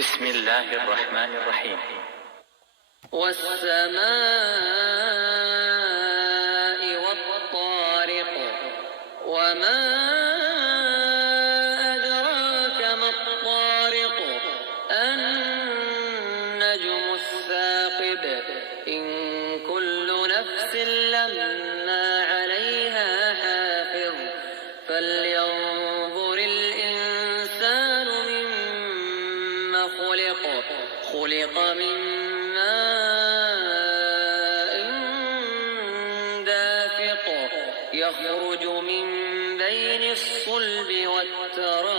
بسم الله الرحمن الرحيم. والسماء والطارق وما أدراك ما الطارق النجم الثاقب إن كل نفس لما عليها حافظ فلينظر الإنسان مما خلق من ماء دافق يخرج من بين الصلب والترائب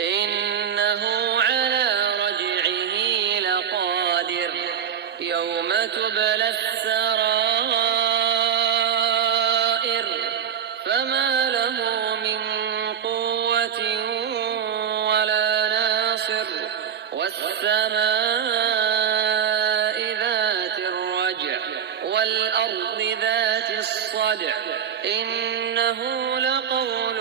إنه على رجعه لقادر يوم تبلى السرائر فما له من قوة ولا ناصر والسماء ذات الرجع والأرض ذات الصدع إنه لقول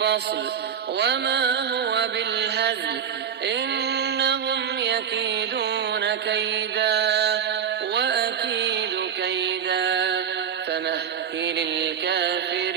فصل وما هو بالهزل إنهم يكيدون كيدا وأكيد كيدا فمهل الكافرين